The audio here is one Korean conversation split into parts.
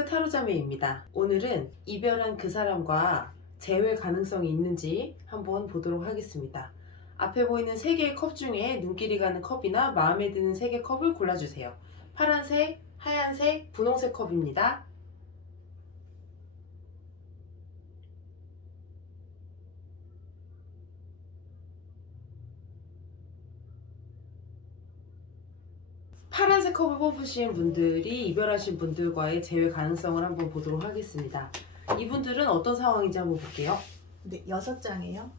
안녕하세요, 타로자매입니다. 오늘은 이별한 그 사람과 재회 가능성이 있는지 한번 보도록 하겠습니다. 앞에 보이는 3개의 컵 중에 눈길이 가는 컵이나 마음에 드는 3개 컵을 골라주세요. 파란색, 하얀색, 분홍색 컵입니다. 파란색 컵을 뽑으신 분들이 이별하신 분들과의 재회 가능성을 한번 보도록 하겠습니다. 이분들은 어떤 상황인지 한번 볼게요. 네, 6장이에요.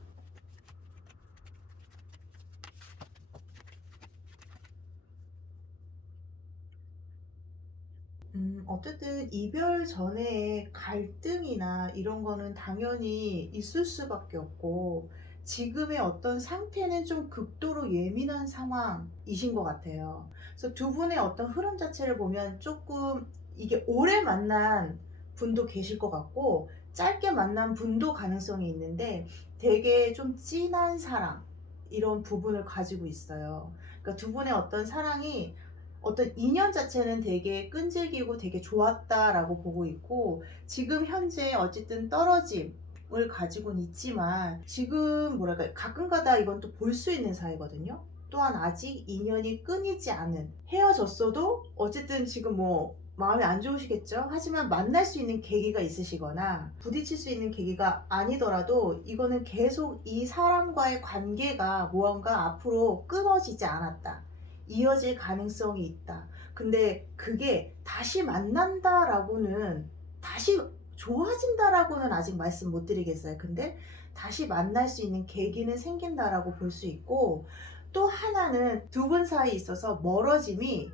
어쨌든 이별 전에 갈등이나 이런 거는 당연히 있을 수밖에 없고, 지금의 어떤 상태는 좀 극도로 예민한 상황이신 것 같아요. 그래서 두 분의 어떤 흐름 자체를 보면 조금 이게 오래 만난 분도 계실 것 같고, 짧게 만난 분도 가능성이 있는데, 되게 좀 진한 사랑, 이런 부분을 가지고 있어요. 그러니까 두 분의 어떤 사랑이 어떤 인연 자체는 되게 끈질기고 되게 좋았다라고 보고 있고, 지금 현재 어쨌든 떨어짐을 가지고는 있지만, 지금 뭐랄까 가끔가다 이건 또 볼 수 있는 사이거든요. 또한 아직 인연이 끊이지 않은, 헤어졌어도 어쨌든 지금 뭐 마음이 안 좋으시겠죠. 하지만 만날 수 있는 계기가 있으시거나 부딪힐 수 있는 계기가 아니더라도, 이거는 계속 이 사람과의 관계가 무언가 앞으로 끊어지지 않았다, 이어질 가능성이 있다. 근데 그게 다시 만난다라고는, 다시 좋아진다라고는 아직 말씀 못 드리겠어요. 근데 다시 만날 수 있는 계기는 생긴다라고 볼 수 있고, 또 하나는 두 분 사이에 있어서 멀어짐이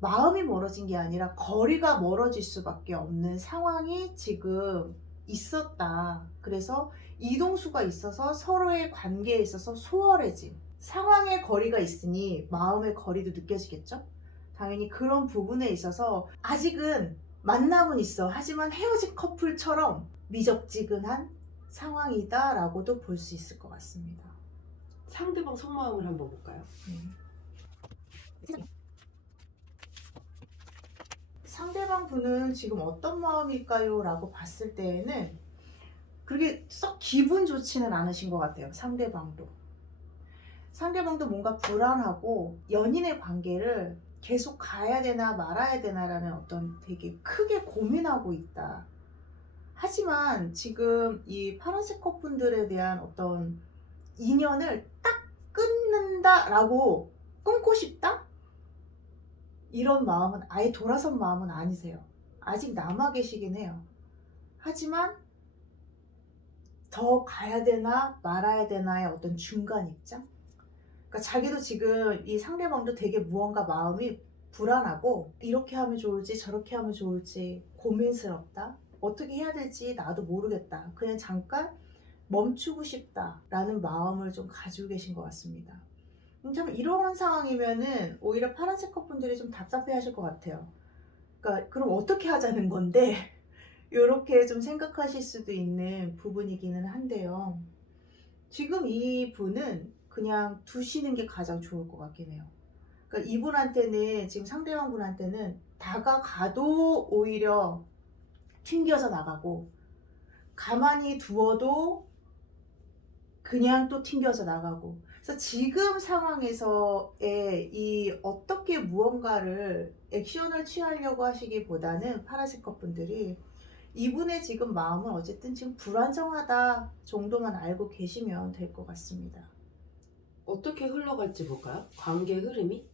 마음이 멀어진 게 아니라 거리가 멀어질 수밖에 없는 상황이 지금 있었다. 그래서 이동수가 있어서 서로의 관계에 있어서 소홀해짐. 상황의 거리가 있으니 마음의 거리도 느껴지겠죠? 당연히 그런 부분에 있어서 아직은 만남은 있어. 하지만 헤어진 커플처럼 미적지근한 상황이다라고도 볼 수 있을 것 같습니다. 상대방 속마음을 한번 볼까요? 상대방 분은 지금 어떤 마음일까요? 라고 봤을 때에는 그렇게 썩 기분 좋지는 않으신 것 같아요. 상대방도 뭔가 불안하고, 연인의 관계를 계속 가야 되나 말아야 되나라는 어떤 되게 크게 고민하고 있다. 하지만 지금 이 파란색 컵분들에 대한 어떤 인연을 딱 끊는다라고, 끊고 싶다? 이런 마음은, 아예 돌아선 마음은 아니세요. 아직 남아 계시긴 해요. 하지만 더 가야 되나 말아야 되나의 어떤 중간 입장? 그러니까 자기도 지금, 이 상대방도 되게 무언가 마음이 불안하고, 이렇게 하면 좋을지 저렇게 하면 좋을지 고민스럽다, 어떻게 해야 될지 나도 모르겠다, 그냥 잠깐 멈추고 싶다 라는 마음을 좀 가지고 계신 것 같습니다. 참 이런 상황이면은 오히려 파란색 컵분들이 좀 답답해 하실 것 같아요. 그러니까 그럼 어떻게 하자는 건데 이렇게 좀 생각하실 수도 있는 부분이기는 한데요. 지금 이 분은 그냥 두시는 게 가장 좋을 것 같긴 해요. 그러니까 이분한테는, 지금 상대방 분한테는 다가가도 오히려 튕겨서 나가고, 가만히 두어도 그냥 또 튕겨서 나가고. 그래서 지금 상황에서의 이 어떻게 무언가를 액션을 취하려고 하시기보다는, 파란색 컵분들이 이분의 지금 마음은 어쨌든 지금 불안정하다 정도만 알고 계시면 될 것 같습니다. 어떻게 흘러갈지 볼까요? 관계 흐름이?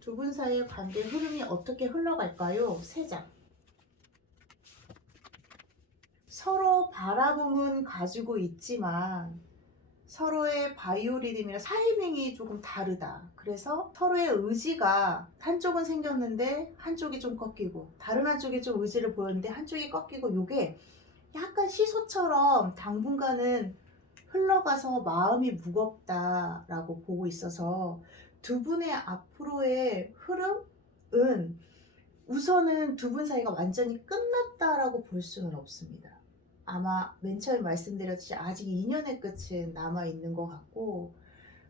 두 분 사이의 관계 흐름이 어떻게 흘러갈까요? 3장. 서로 바라봄은 가지고 있지만 서로의 바이오리듬이나 타이밍이 조금 다르다. 그래서 서로의 의지가, 한쪽은 생겼는데 한쪽이 좀 꺾이고, 다른 한쪽이 좀 의지를 보였는데 한쪽이 꺾이고, 요게 약간 시소처럼 당분간은 흘러가서 마음이 무겁다라고 보고 있어서, 두 분의 앞으로의 흐름은 우선은 두 분 사이가 완전히 끝났다라고 볼 수는 없습니다. 아마 맨 처음에 말씀드렸듯이 아직 2년의 끝은 남아있는 것 같고,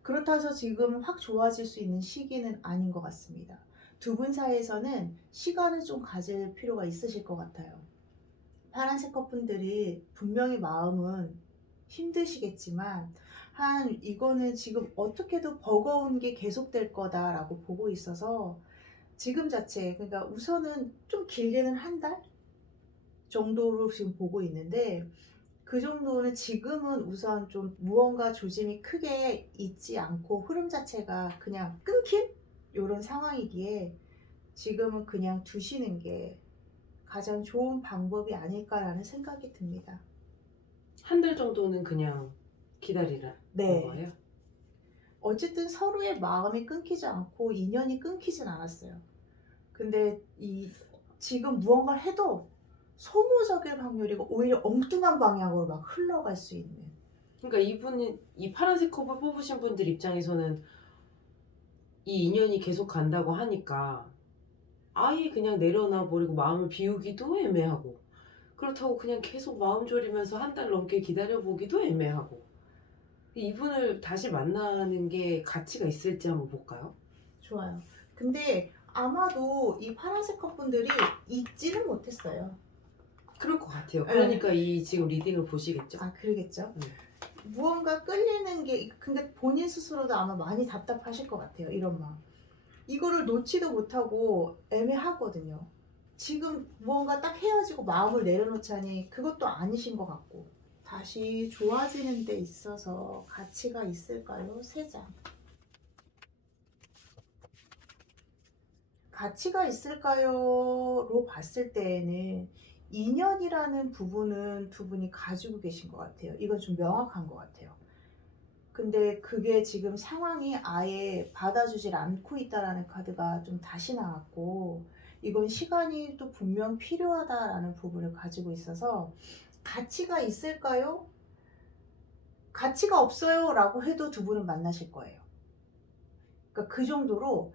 그렇다고 해서 지금 확 좋아질 수 있는 시기는 아닌 것 같습니다. 두 분 사이에서는 시간을 좀 가질 필요가 있으실 것 같아요. 파란색 커플들이 분명히 마음은 힘드시겠지만 이거는 지금 어떻게도 버거운 게 계속될 거다라고 보고 있어서 지금 자체, 그러니까 우선은 좀 길게는 한 달 정도로 지금 보고 있는데, 그 정도는 지금은 우선 좀 무언가 조짐이 크게 있지 않고 흐름 자체가 그냥 끊긴 이런 상황이기에 지금은 그냥 두시는 게 가장 좋은 방법이 아닐까라는 생각이 듭니다. 한 달 정도는 그냥 기다리라는 네. 거예요? 어쨌든 서로의 마음이 끊기지 않고 인연이 끊기진 않았어요. 근데 지금 무언가를 해도 소모적일 확률이고 오히려 엉뚱한 방향으로 막 흘러갈 수 있는. 그러니까 이분이 이 파란색 컵을 뽑으신 분들 입장에서는 이 인연이 계속 간다고 하니까 아예 그냥 내려놔 버리고 마음을 비우기도 애매하고, 그렇다고 그냥 계속 마음 졸이면서 한 달 넘게 기다려보기도 애매하고, 이분을 다시 만나는 게 가치가 있을지 한번 볼까요? 좋아요. 근데 아마도 이 파란색 컵분들이 잊지는 못했어요. 그럴 것 같아요. 네. 그러니까 이 지금 리딩을 보시겠죠? 아, 그러겠죠. 네. 무언가 끌리는 게, 근데 본인 스스로도 아마 많이 답답하실 것 같아요. 이런 마음. 이거를 놓지도 못하고 애매하거든요. 지금 무언가 딱 헤어지고 마음을 내려놓자니 그것도 아니신 것 같고. 다시 좋아지는 데 있어서 가치가 있을까요? 3장. 가치가 있을까요?로 봤을 때에는 인연이라는 부분은 두 분이 가지고 계신 것 같아요. 이건 좀 명확한 것 같아요. 근데 그게 지금 상황이 아예 받아주질 않고 있다라는 카드가 좀 다시 나왔고, 이건 시간이 또 분명 필요하다라는 부분을 가지고 있어서 가치가 있을까요? 가치가 없어요 라고 해도 두 분은 만나실 거예요. 그러니까 그 정도로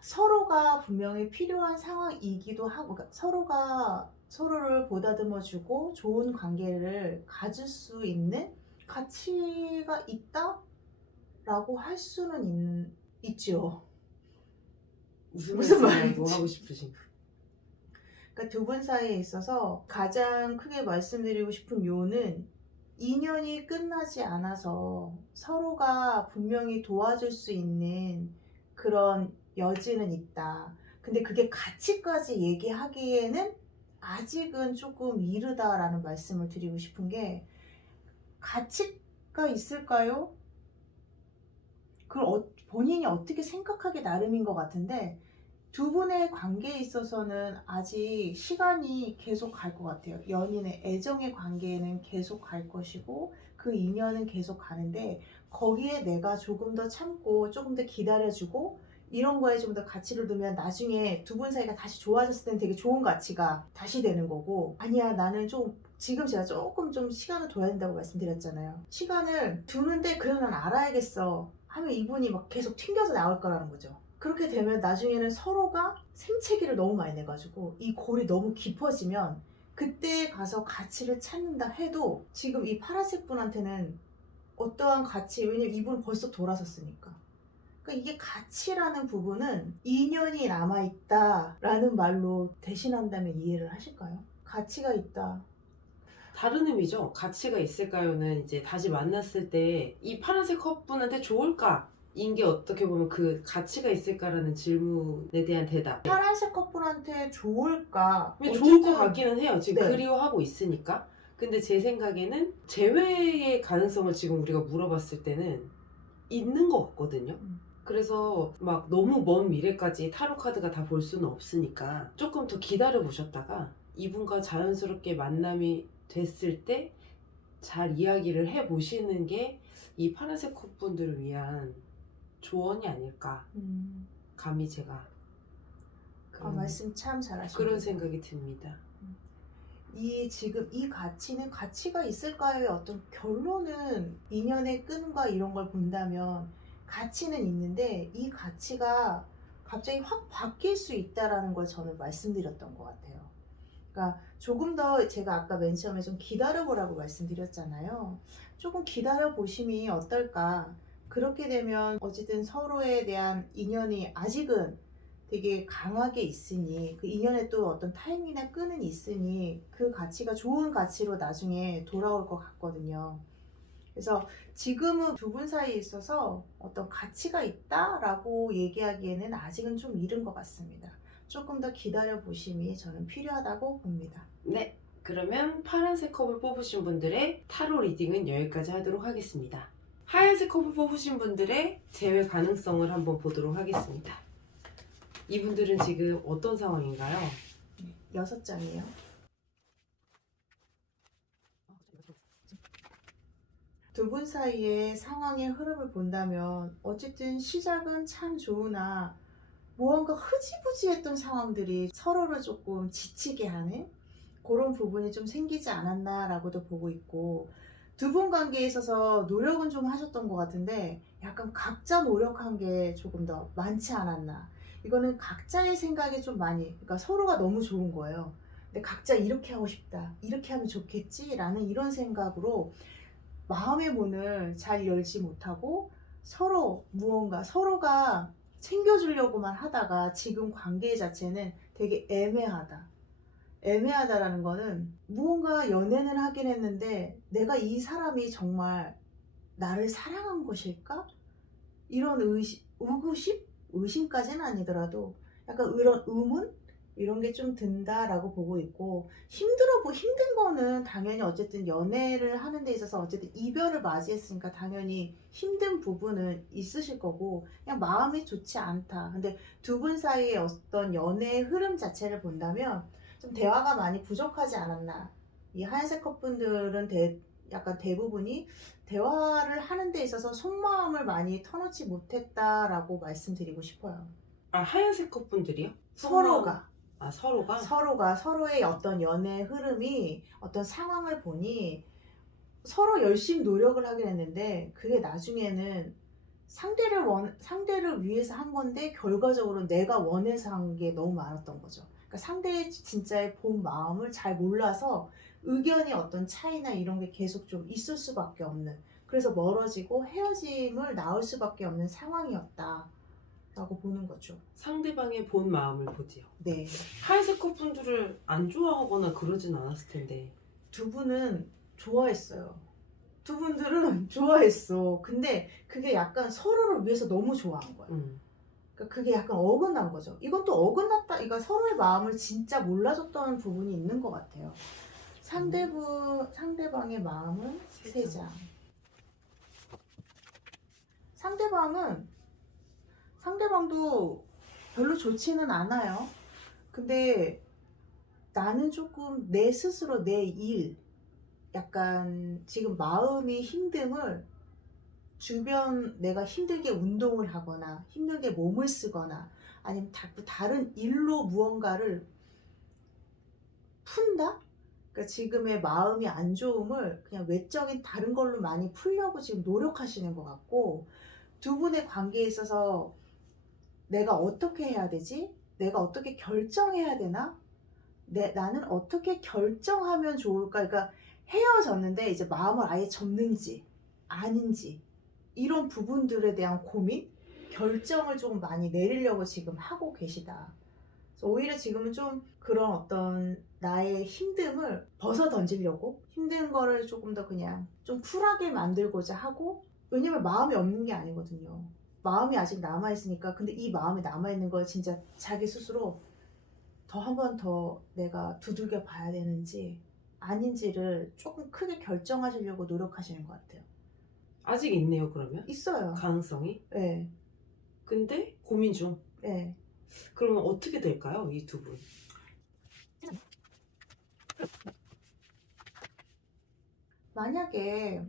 서로가 분명히 필요한 상황이기도 하고, 그러니까 서로가 서로를 보다듬어주고 좋은 관계를 가질 수 있는 가치가 있다라고 할 수는 있죠. 무슨 말인지 말인지. 하고 싶으신가? 그러니까 두 분 사이에 있어서 가장 크게 말씀드리고 싶은 요는 인연이 끝나지 않아서 서로가 분명히 도와줄 수 있는 그런 여지는 있다. 근데 그게 가치까지 얘기하기에는 아직은 조금 이르다라는 말씀을 드리고 싶은 게, 가치가 있을까요? 그걸 본인이 어떻게 생각하기 나름인 것 같은데, 두 분의 관계에 있어서는 아직 시간이 계속 갈 것 같아요. 연인의 애정의 관계는 계속 갈 것이고 그 인연은 계속 가는데, 거기에 내가 조금 더 참고 조금 더 기다려주고 이런 거에 좀 더 가치를 두면 나중에 두 분 사이가 다시 좋아졌을 때는 되게 좋은 가치가 다시 되는 거고, 아니야 나는 좀 지금 제가 조금 좀 시간을 둬야 된다고 말씀드렸잖아요. 시간을 두는데 그래도 난 알아야겠어 하면 이분이 막 계속 튕겨서 나올 거라는 거죠. 그렇게 되면 나중에는 서로가 생채기를 너무 많이 내가지고 이 골이 너무 깊어지면 그때 가서 가치를 찾는다 해도 지금 이 파란색 분한테는 어떠한 가치, 왜냐면 이분은 벌써 돌아섰으니까. 그러니까 이게 가치라는 부분은 인연이 남아있다라는 말로 대신한다면 이해를 하실까요? 가치가 있다. 다른 의미죠. 가치가 있을까요는 이제 다시 만났을 때 이 파란색 컵분한테 좋을까? 인 게 어떻게 보면 그 가치가 있을까라는 질문에 대한 대답. 파란색 커플한테 좋을까? 근데 좋을 것 어쨌든 같기는 해요. 지금 네. 그리워하고 있으니까. 근데 제 생각에는 재회의 가능성을 지금 우리가 물어봤을 때는 있는 것 같거든요. 그래서 막 너무 먼 미래까지 타로 카드가 다 볼 수는 없으니까 조금 더 기다려 보셨다가 이분과 자연스럽게 만남이 됐을 때 잘 이야기를 해 보시는 게 이 파란색 컵분들을 위한 조언이 아닐까. 감히 제가 말씀 참 잘하시네요. 그런 생각이 듭니다. 지금 이 가치는 가치가 있을까요의 어떤 결론은 인연의 끈과 이런 걸 본다면 가치는 있는데, 이 가치가 갑자기 확 바뀔 수 있다라는 걸 저는 말씀드렸던 것 같아요. 그러니까 조금 더 제가 아까 맨 처음에 좀 기다려보라고 말씀드렸잖아요. 조금 기다려보심이 어떨까. 그렇게 되면 어쨌든 서로에 대한 인연이 아직은 되게 강하게 있으니 그 인연에 또 어떤 타이밍이나 끈은 있으니 그 가치가 좋은 가치로 나중에 돌아올 것 같거든요. 그래서 지금은 두 분 사이에 있어서 어떤 가치가 있다라고 얘기하기에는 아직은 좀 이른 것 같습니다. 조금 더 기다려 보심이 저는 필요하다고 봅니다. 네, 그러면 파란색 컵을 뽑으신 분들의 타로 리딩은 여기까지 하도록 하겠습니다. 하얀색 컵을 뽑으신 분들의 재회 가능성을 한번 보도록 하겠습니다. 이분들은 지금 어떤 상황인가요? 6장이에요. 두 분 사이의 상황의 흐름을 본다면 어쨌든 시작은 참 좋으나 무언가 흐지부지했던 상황들이 서로를 조금 지치게 하는 그런 부분이 좀 생기지 않았나라고도 보고 있고, 두 분 관계에 있어서 노력은 좀 하셨던 것 같은데 약간 각자 노력한 게 조금 더 많지 않았나. 이거는 각자의 생각이 좀 많이, 그러니까 서로가 너무 좋은 거예요. 근데 각자 이렇게 하고 싶다, 이렇게 하면 좋겠지라는 이런 생각으로 마음의 문을 잘 열지 못하고 서로 무언가 서로가 챙겨주려고만 하다가 지금 관계 자체는 되게 애매하다. 애매하다라는 거는 무언가 연애는 하긴 했는데 내가 이 사람이 정말 나를 사랑한 것일까? 이런 의구심? 의심까지는 아니더라도 약간 이런 의문? 이런 게 좀 든다라고 보고 있고, 힘든 거는 당연히 어쨌든 연애를 하는 데 있어서 어쨌든 이별을 맞이했으니까 당연히 힘든 부분은 있으실 거고 그냥 마음이 좋지 않다. 근데 두 분 사이의 어떤 연애의 흐름 자체를 본다면 좀 대화가 많이 부족하지 않았나. 이 하얀색 커플들은 약간 대부분이 대화를 하는 데 있어서 속마음을 많이 터놓지 못했다라고 말씀드리고 싶어요. 아, 하얀색 컵분들이요? 서로가 서로가? 서로의 어떤 연애 흐름이 어떤 상황을 보니 서로 열심히 노력을 하긴 했는데 그게 나중에는 상대를 위해서 한 건데 결과적으로 내가 원해서 한 게 너무 많았던 거죠. 그러니까 상대의 진짜의 본 마음을 잘 몰라서 의견이 어떤 차이나 이런 게 계속 좀 있을 수밖에 없는, 그래서 멀어지고 헤어짐을 낳을 수밖에 없는 상황이었다라고 보는 거죠. 상대방의 본 마음을 보지요. 네. 하얀색 컵분들을 안 좋아하거나 그러진 않았을 텐데. 두 분은 좋아했어요. 두 분들은 좋아했어. 근데 그게 약간 서로를 위해서 너무 좋아한 거야. 그러니까 그게 약간 어긋난 거죠. 이건 또 어긋났다. 그러니까 서로의 마음을 진짜 몰라줬던 부분이 있는 것 같아요. 상대방의 마음은 3장. 상대방도 별로 좋지는 않아요. 근데 나는 조금 내 스스로 내 일, 약간 지금 마음이 힘듦을 주변 내가 힘들게 운동을 하거나 힘들게 몸을 쓰거나 아니면 다른 일로 무언가를 푼다? 그러니까 지금의 마음이 안 좋음을 그냥 외적인 다른 걸로 많이 풀려고 지금 노력하시는 것 같고, 두 분의 관계에 있어서 내가 어떻게 해야 되지? 내가 어떻게 결정해야 되나? 나는 어떻게 결정하면 좋을까? 그러니까 헤어졌는데 이제 마음을 아예 접는지 아닌지 이런 부분들에 대한 고민? 결정을 조금 많이 내리려고 지금 하고 계시다. 그래서 오히려 지금은 좀 그런 어떤 나의 힘듦을 벗어 던지려고, 힘든 거를 조금 더 그냥 좀 쿨하게 만들고자 하고, 왜냐면 마음이 없는 게 아니거든요. 마음이 아직 남아있으니까. 근데 이 마음이 남아있는 걸 진짜 자기 스스로 더 한 번 더 내가 두들겨 봐야 되는지 아닌지를 조금 크게 결정하시려고 노력하시는 것 같아요. 아직 있네요, 그러면? 있어요. 가능성이? 네. 근데 고민 중. 네. 그러면 어떻게 될까요, 이 두 분? 만약에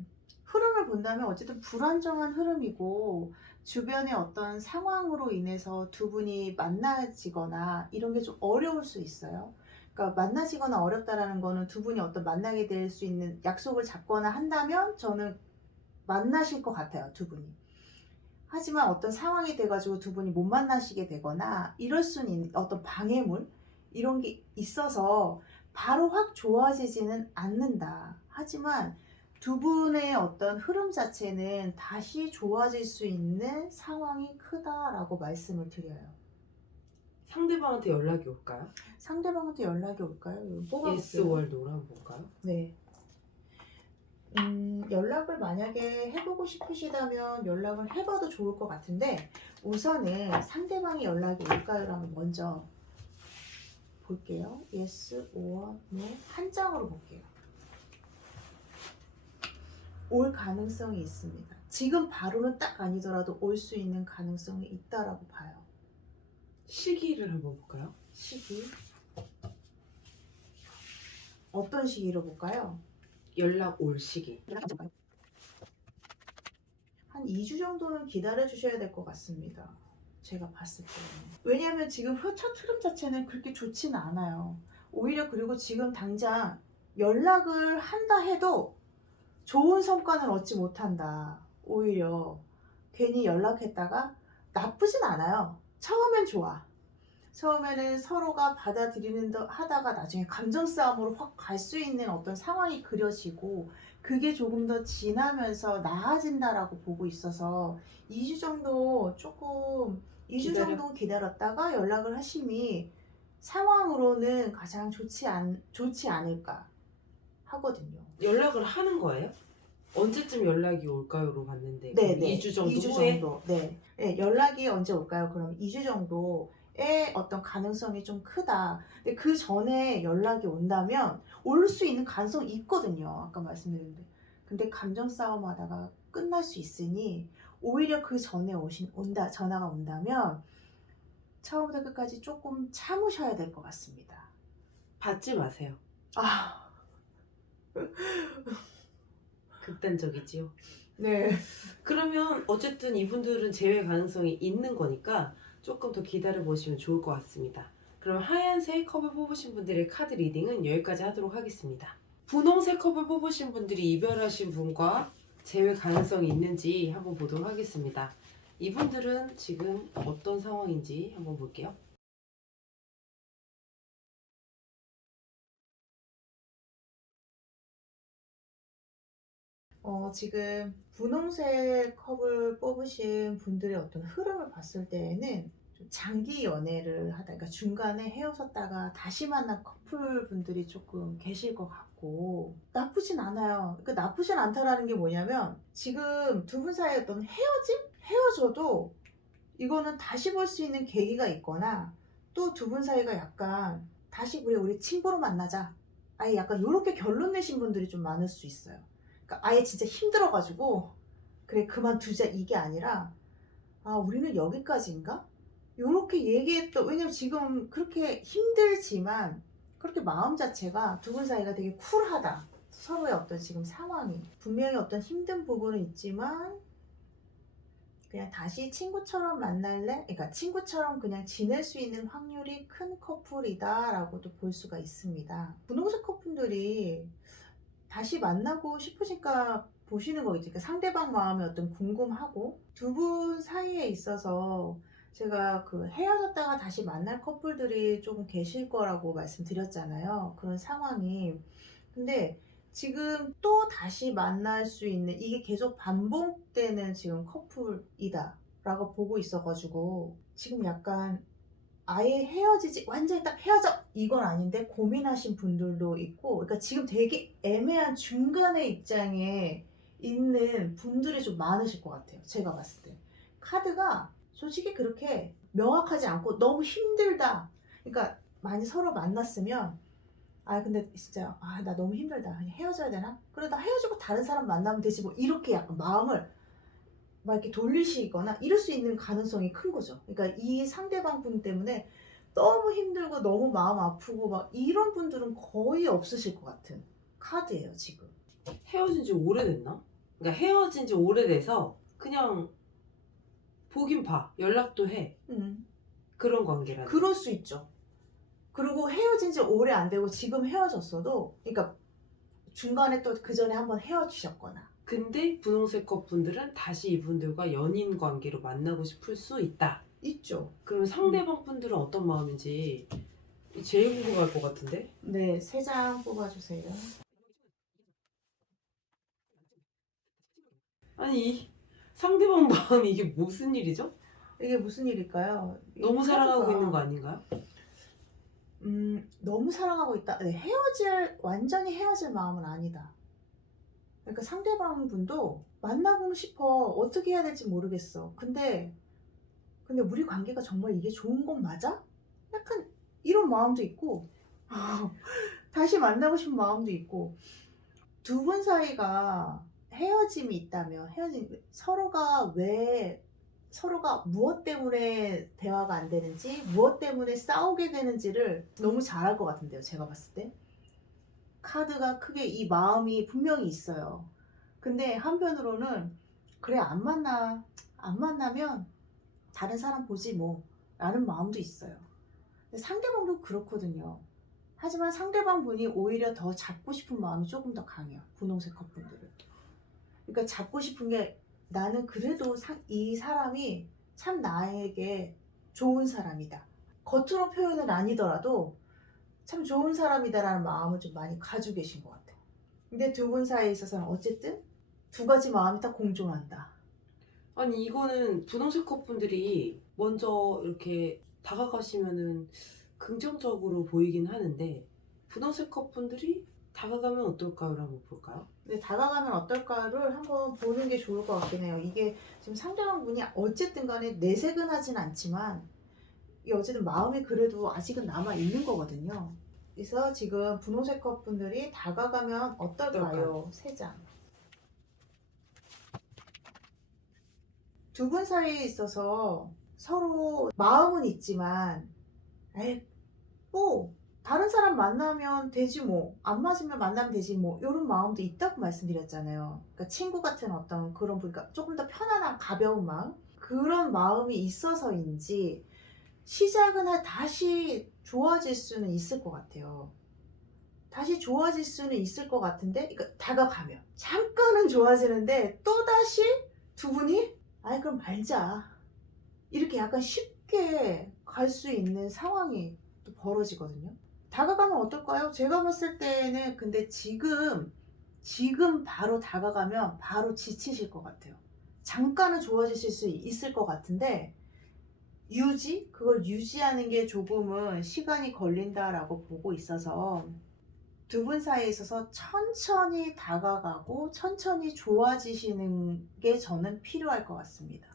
흐름을 본다면 어쨌든 불안정한 흐름이고 주변의 어떤 상황으로 인해서 두 분이 만나지거나 이런 게 좀 어려울 수 있어요. 그러니까 만나지거나 어렵다라는 거는 두 분이 어떤 만나게 될 수 있는 약속을 잡거나 한다면 저는 만나실 것 같아요, 두 분이. 하지만 어떤 상황이 돼가지고 두 분이 못 만나시게 되거나 이럴 수는 있는 어떤 방해물 이런 게 있어서 바로 확 좋아지지는 않는다. 하지만 두 분의 어떤 흐름 자체는 다시 좋아질 수 있는 상황이 크다라고 말씀을 드려요. 상대방한테 연락이 올까요? 상대방한테 연락이 올까요? 뽑아볼게요. yes or no로 한번 볼까요? 네. 연락을 만약에 해보고 싶으시다면 연락을 해봐도 좋을 것 같은데 우선은 상대방이 연락이 올까요를 한번 먼저 볼게요. yes or no 한 장으로 볼게요. 올 가능성이 있습니다. 지금 바로는 딱 아니더라도 올 수 있는 가능성이 있다라고 봐요. 시기를 한번 볼까요? 시기 어떤 시기로 볼까요? 연락 올 시기. 한 2주 정도는 기다려 주셔야 될 것 같습니다. 제가 봤을 때는. 왜냐하면 지금 첫 흐름 자체는 그렇게 좋지는 않아요. 오히려 그리고 지금 당장 연락을 한다 해도 좋은 성과는 얻지 못한다. 오히려 괜히 연락했다가 나쁘진 않아요. 처음엔 좋아. 처음에는 서로가 받아들이는 듯 하다가 나중에 감정 싸움으로 확 갈 수 있는 어떤 상황이 그려지고 그게 조금 더 지나면서 나아진다라고 보고 있어서 2주 정도 조금 2주 정도 기다렸다가 연락을 하심이 상황으로는 가장 좋지 않을까 하거든요. 연락을 하는 거예요? 언제쯤 연락이 올까요로 봤는데 네, 2주 정도 2주 후에? 정도. 네. 네, 연락이 언제 올까요? 그럼 2주 정도의 어떤 가능성이 좀 크다. 근데 그 전에 연락이 온다면 올 수 있는 가능성이 있거든요. 아까 말씀드렸는데. 근데 감정 싸움 하다가 끝날 수 있으니 오히려 그 전에 전화가 온다면 처음부터 끝까지 조금 참으셔야 될 것 같습니다. 받지 마세요. 아, 극단적이지요. 네. 그러면 어쨌든 이분들은 재회 가능성이 있는 거니까 조금 더 기다려 보시면 좋을 것 같습니다. 그럼 하얀색 컵을 뽑으신 분들의 카드 리딩은 여기까지 하도록 하겠습니다. 분홍색 컵을 뽑으신 분들이 이별하신 분과 재회 가능성이 있는지 한번 보도록 하겠습니다. 이분들은 지금 어떤 상황인지 한번 볼게요. 지금 분홍색 컵을 뽑으신 분들의 어떤 흐름을 봤을 때에는 좀 장기 연애를 하다, 그러니까 중간에 헤어졌다가 다시 만난 커플 분들이 조금 계실 것 같고, 나쁘진 않아요. 그러니까 나쁘진 않다라는 게 뭐냐면, 지금 두 분 사이의 어떤 헤어져도 이거는 다시 볼 수 있는 계기가 있거나, 또 두 분 사이가 약간 다시 우리 친구로 만나자. 아예 약간 이렇게 결론 내신 분들이 좀 많을 수 있어요. 그러니까 아예 진짜 힘들어가지고 그래 그만두자 이게 아니라 아 우리는 여기까지인가? 요렇게 얘기했던 왜냐면 지금 그렇게 힘들지만 그렇게 마음 자체가 두 분 사이가 되게 쿨하다. 서로의 어떤 지금 상황이 분명히 어떤 힘든 부분은 있지만 그냥 다시 친구처럼 만날래? 그러니까 친구처럼 그냥 지낼 수 있는 확률이 큰 커플이다 라고도 볼 수가 있습니다. 분홍색 커플들이 다시 만나고 싶으니까 보시는 거겠지. 그러니까 상대방 마음이 어떤 궁금하고 두 분 사이에 있어서 제가 그 헤어졌다가 다시 만날 커플들이 조금 계실 거라고 말씀드렸잖아요. 그런 상황이. 근데 지금 또 다시 만날 수 있는 이게 계속 반복되는 지금 커플이다 라고 보고 있어가지고 지금 약간 아예 헤어지지 완전히 딱 헤어져 이건 아닌데 고민하신 분들도 있고 그러니까 지금 되게 애매한 중간의 입장에 있는 분들이 좀 많으실 것 같아요. 제가 봤을 때 카드가 솔직히 그렇게 명확하지 않고 너무 힘들다. 그러니까 많이 서로 만났으면 아 근데 진짜 아 나 너무 힘들다 그냥 헤어져야 되나? 그래 나 헤어지고 다른 사람 만나면 되지 뭐 이렇게 약간 마음을 막 이렇게 돌리시거나 이럴 수 있는 가능성이 큰 거죠. 그러니까 이 상대방 분 때문에 너무 힘들고 너무 마음 아프고 막 이런 분들은 거의 없으실 것 같은 카드예요 지금. 헤어진 지 오래됐나? 그러니까 헤어진 지 오래돼서 그냥 보긴 봐. 연락도 해. 그런 관계라는. 그럴 수 있죠. 그리고 헤어진 지 오래 안 되고 지금 헤어졌어도 그러니까 중간에 또 그 전에 한번 헤어지셨거나 근데 분홍색 컵분들은 다시 이분들과 연인 관계로 만나고 싶을 수 있다. 있죠. 그러면 상대방 분들은 어떤 마음인지 제일 궁금할 것 같은데? 네, 3장 뽑아주세요. 아니 상대방 마음이 이게 무슨 일이죠? 이게 무슨 일일까요? 이 너무 사랑하고 카드가, 있는 거 아닌가요? 너무 사랑하고 있다. 네, 완전히 헤어질 마음은 아니다. 그러니까 상대방 분도 만나고 싶어. 어떻게 해야 될지 모르겠어. 근데 우리 관계가 정말 이게 좋은 건 맞아? 약간 이런 마음도 있고, 다시 만나고 싶은 마음도 있고, 두 분 사이가 헤어짐이 있다면, 서로가 무엇 때문에 대화가 안 되는지, 무엇 때문에 싸우게 되는지를 너무 잘 알 것 같은데요, 제가 봤을 때. 카드가 크게 이 마음이 분명히 있어요. 근데 한편으로는, 그래, 안 만나면 다른 사람 보지 뭐, 라는 마음도 있어요. 근데 상대방도 그렇거든요. 하지만 상대방 분이 오히려 더 잡고 싶은 마음이 조금 더 강해요. 분홍색 커플들은. 그러니까 잡고 싶은 게, 나는 그래도 이 사람이 참 나에게 좋은 사람이다. 겉으로 표현은 아니더라도 참 좋은 사람이다라는 마음을 좀 많이 가지고 계신 것 같아요. 근데 두 분 사이에 있어서는 어쨌든 두 가지 마음이 다 공존한다. 아니 이거는 분홍색 커플들이 먼저 이렇게 다가가시면은 긍정적으로 보이긴 하는데 분홍색 커플들이 다가가면 어떨까요? 한번 볼까요? 근데 다가가면 어떨까를 한번 보는 게 좋을 것 같긴 해요. 이게 지금 상대방 분이 어쨌든 간에 내색은 하진 않지만, 이 어쨌든 마음이 그래도 아직은 남아 있는 거거든요. 그래서 지금 분홍색 커플들이 다가가면 어떨까요? 세 장. 두 분 사이에 있어서 서로 마음은 있지만, 에이, 뭐 다른 사람 만나면 되지 뭐, 안 맞으면 만나면 되지 뭐, 이런 마음도 있다고 말씀드렸잖아요. 그러니까 친구 같은 어떤 그런, 그러니까 조금 더 편안한 가벼운 마음, 그런 마음이 있어서인지 다시 좋아질 수는 있을 것 같아요. 다시 좋아질 수는 있을 것 같은데, 그러니까 다가가면 잠깐은 좋아지는데 또다시 두 분이, 아이 그럼 말자, 이렇게 약간 쉽게 갈 수 있는 상황이 또 벌어지거든요. 다가가면 어떨까요? 제가 봤을 때는, 근데 지금 바로 다가가면 바로 지치실 것 같아요. 잠깐은 좋아지실 수 있을 것 같은데, 그걸 유지하는 게 조금은 시간이 걸린다라고 보고 있어서, 두 분 사이에 있어서 천천히 다가가고 천천히 좋아지시는 게 저는 필요할 것 같습니다.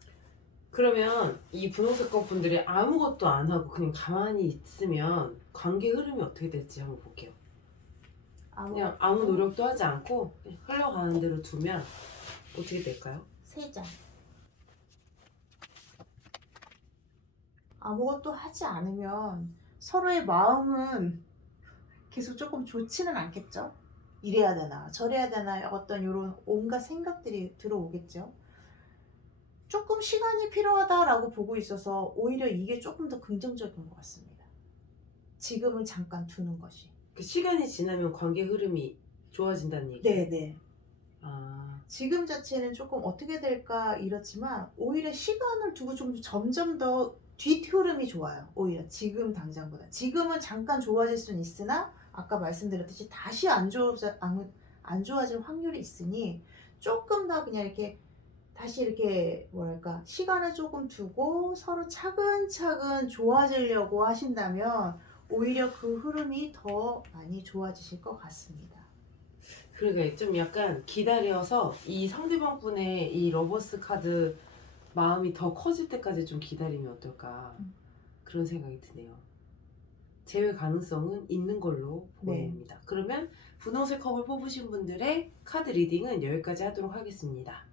그러면 이 분홍색 커플들이 아무것도 안 하고 그냥 가만히 있으면 관계 흐름이 어떻게 될지 한번 볼게요. 그냥 아무 노력도 하지 않고 그냥 흘러가는 대로 두면 어떻게 될까요? 세 장. 아무것도 하지 않으면 서로의 마음은 계속 조금 좋지는 않겠죠? 이래야 되나, 저래야 되나, 어떤 이런 온갖 생각들이 들어오겠죠? 조금 시간이 필요하다라고 보고 있어서 오히려 이게 조금 더 긍정적인 것 같습니다. 지금은 잠깐 두는 것이. 그 시간이 지나면 관계 흐름이 좋아진다는 얘기예요? 네네. 아, 지금 자체는 조금 어떻게 될까 이렇지만, 오히려 시간을 두고 좀 점점 더 뒷흐름이 좋아요. 오히려 지금 당장보다. 지금은 잠깐 좋아질 수는 있으나, 아까 말씀드렸듯이 다시 안 좋아질 확률이 있으니, 조금 더 그냥 이렇게 다시 이렇게 뭐랄까, 시간을 조금 두고 서로 차근차근 좋아지려고 하신다면 오히려 그 흐름이 더 많이 좋아지실 것 같습니다. 그러게 좀 약간 기다려서 이 상대방 분의 이 러버스 카드 마음이 더 커질 때까지 좀 기다리면 어떨까 그런 생각이 드네요. 재회 가능성은 있는 걸로 보입니다. 그러면 분홍색 컵을 뽑으신 분들의 카드 리딩은 여기까지 하도록 하겠습니다.